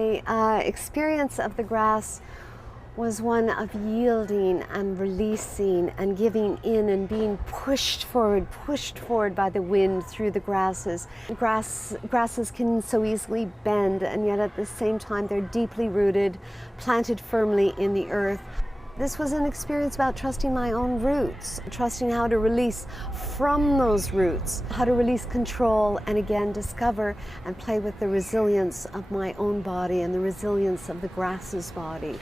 My experience of the grass was one of yielding and releasing and giving in and being pushed forward by the wind through the grasses. Grasses can so easily bend, and yet at the same time they're deeply rooted, planted firmly in the earth. This was an experience about trusting my own roots, trusting how to release from those roots, how to release control, and again discover and play with the resilience of my own body and the resilience of the grass's body.